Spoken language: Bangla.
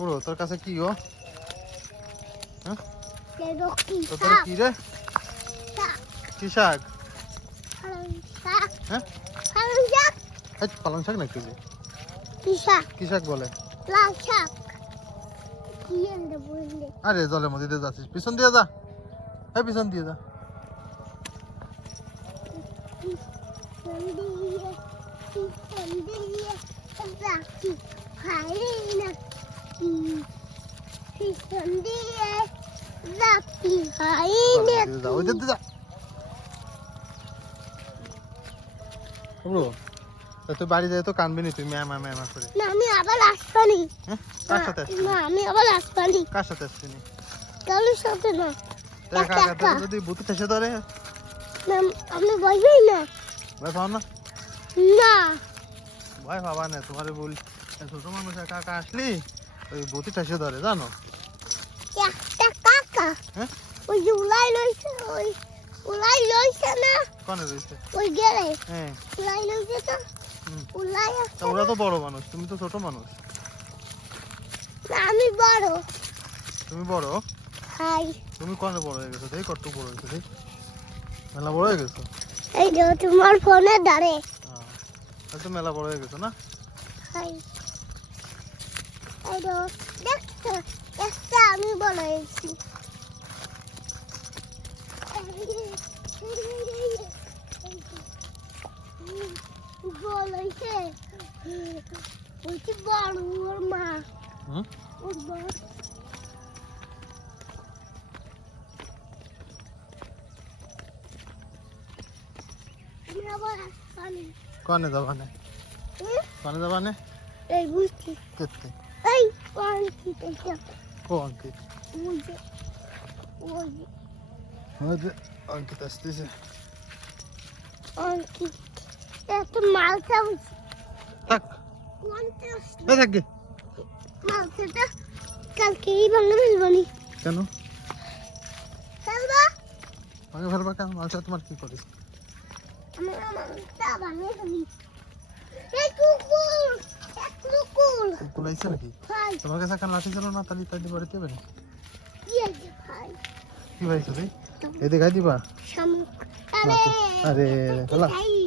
বুড়ো তোর কাছে কি গো? হ্যাঁ কি তোর কি রে? কি শাক? হ্যাঁ পালং শাক নাকি যে? কি শাক বলে? লাল শাক কি এনে বললে? আরে জলের মধ্যে দিয়ে যাচ্ছিস, পিছন দিয়ে যা। এই পিছন দিয়ে যা। তুই বাড়ি যাই তো কানবি নি, তুই ম্যামা ম্যামা করে। না আমি আবার আসবানি। কার সাথে আসছিস? না আমি আবার আসবানি। কার সাথে আসছিস? কারোর সাথে না। যদি বুতি ঠেসে ধরে আপনি বলবেন না? ভয় পাও না? না ভয় পাবা না, তোমার বল ছোট মানুষ একা একা আসলি ওই বুতি ঠেসে ধরে জানো? একটা কাকা ওই যে উলাই লইছে, ওই উলাই লইছে না? কোনে রইছে? ওই গেলে হ্যাঁ উলাই লইছে তো। উলাই তা ওরা তো বড় মানুষ, তুমি তো ছোট মানুষ। না আমি বড়। তুমি বড়? হাই তুমি কোনে বড় হয়ে গেছো? দেখ কত বড় হয়েছে, দেখ মেলা বড় হয়ে গেছো। এই যে তোমার ফোনে দাঁড়ে। হ্যাঁ তো মেলা বড় হয়ে গেছো না? হাই এই যে দেখছো একটা আমি বড় হয়েছি। বলেছে বলছি বড় ওর মা। ওর বড় কোনে যাবানে? কোনে যাবানে? এই বুঝছি কেতে এই অঙ্কিত এটা কো অঙ্কিত? ওই যে ওই যে অঙ্কিত আসতেছে। অঙ্কিত এত মাল খাওয়াছি। থাক এই থাক গে। মালটা কালকে এই ভাঙে ফেলবানি। কেন ফেলবা? ভাঙে ফেলবা কেন? মালটা তোমার কি করে? আমার মালটা ভাঙে ফেলি। এই কুকুর এক কুকুর কুকুর আইছে নাকি? ভাই তোমার কাছে এখন লাঠি ছিল না? তাহলে তাই বাড়িতে যাবে না? কি আছে ভাই? কি ভাইছো তুই? এই দেখাই দিবা? শামুক আরে আরে এই